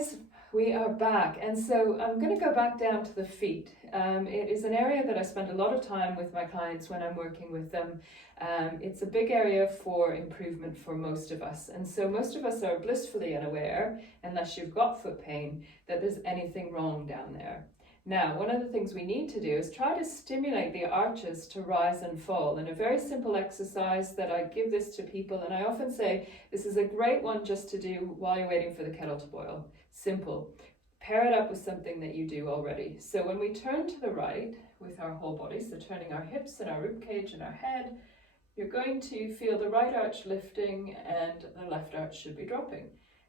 guys, we are back, and so I'm going to go back down to the feet. It is an area that I spend a lot of time with my clients when I'm working with them. It's a big area for improvement for most of us, and so most of us are blissfully unaware, unless you've got foot pain, that there's anything wrong down there. Now, one of the things we need to do is try to stimulate the arches to rise and fall in a very simple exercise that I give this to people, and I often say this is a great one just to do while you're waiting for the kettle to boil. Simple. Pair it up with something that you do already. So when we turn to the right with our whole body, so turning our hips and our rib cage and our head, you're going to feel the right arch lifting and the left arch should be dropping.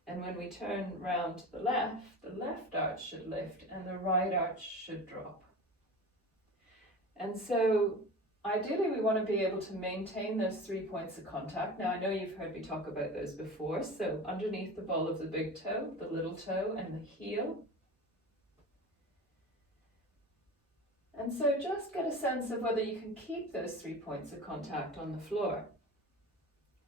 And when we turn round to the left arch should lift and the right arch should drop. And so ideally we want to be able to maintain those 3 points of contact. Now I know you've heard me talk about those before. So underneath the ball of the big toe, the little toe and the heel. And so just get a sense of whether you can keep those 3 points of contact on the floor.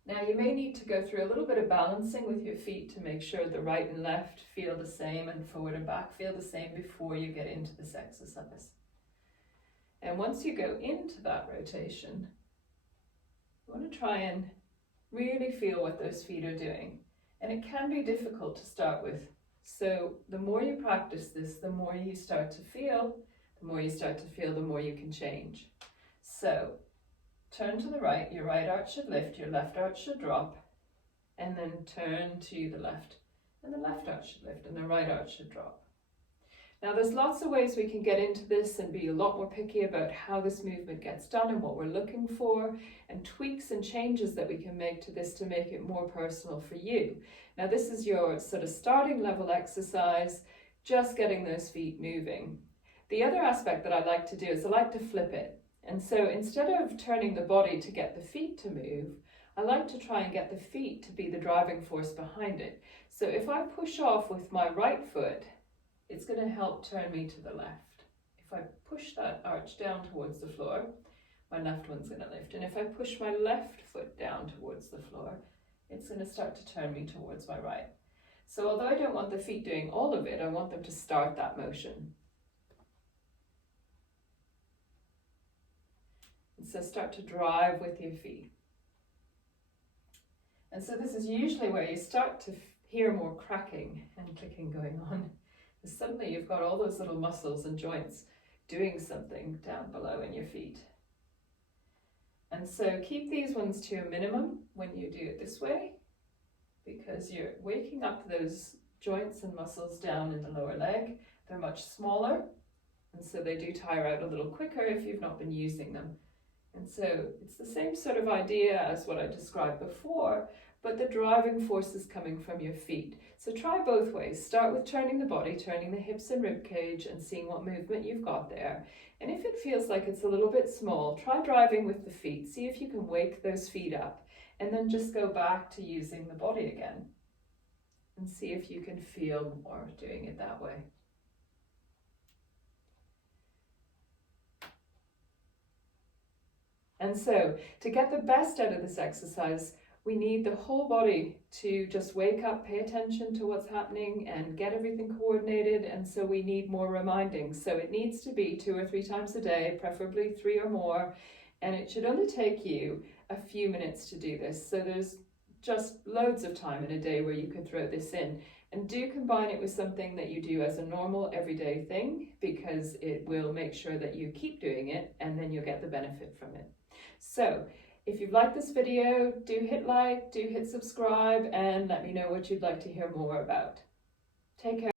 Now you may need to go through a little bit of balancing with your feet to make sure the right and left feel the same and forward and back feel the same before you get into this exercise. And once you go into that rotation, you want to try and really feel what those feet are doing. And it can be difficult to start with. So the more you practice this, the more you start to feel, the more you can change. So turn to the right, your right arch should lift, your left arch should drop, and then turn to the left, and the left arch should lift, and the right arch should drop. Now there's lots of ways we can get into this and be a lot more picky about how this movement gets done and what we're looking for, and tweaks and changes that we can make to this to make it more personal for you. Now this is your sort of starting level exercise, just getting those feet moving. The other aspect that I like to do is I like to flip it. And so instead of turning the body to get the feet to move, I like to try and get the feet to be the driving force behind it. So if I push off with my right foot, it's going to help turn me to the left. If I push that arch down towards the floor, my left one's going to lift. And if I push my left foot down towards the floor, it's going to start to turn me towards my right. So although I don't want the feet doing all of it, I want them to start that motion. So start to drive with your feet. And so this is usually where you start to hear more cracking and clicking going on. Because suddenly you've got all those little muscles and joints doing something down below in your feet. And so keep these ones to a minimum when you do it this way, because you're waking up those joints and muscles down in the lower leg. They're much smaller, and so they do tire out a little quicker if you've not been using them. And so it's the same sort of idea as what I described before, but the driving force is coming from your feet. So try both ways. Start with turning the body, turning the hips and rib cage and seeing what movement you've got there. And if it feels like it's a little bit small, try driving with the feet. See if you can wake those feet up and then just go back to using the body again and see if you can feel more doing it that way. And so to get the best out of this exercise, we need the whole body to just wake up, pay attention to what's happening and get everything coordinated. And so we need more reminding. So it needs to be 2 or 3 times a day, preferably 3 or more. And it should only take you a few minutes to do this. So there's just loads of time in a day where you can throw this in. And do combine it with something that you do as a normal everyday thing, because it will make sure that you keep doing it and then you'll get the benefit from it. So if you've liked this video, do hit like, do hit subscribe, and let me know what you'd like to hear more about. Take care.